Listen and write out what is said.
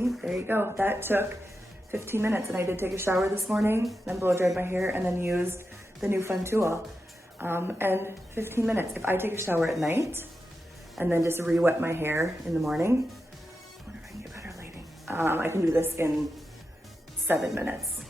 See, there you go. That took 15 minutes, and I did take a shower this morning, then blow dried my hair, and then used the new fun tool. And 15 minutes. If I take a shower at night and then just re-wet my hair in the morning, I wonder if I can get better lighting. I can do this in 7 minutes.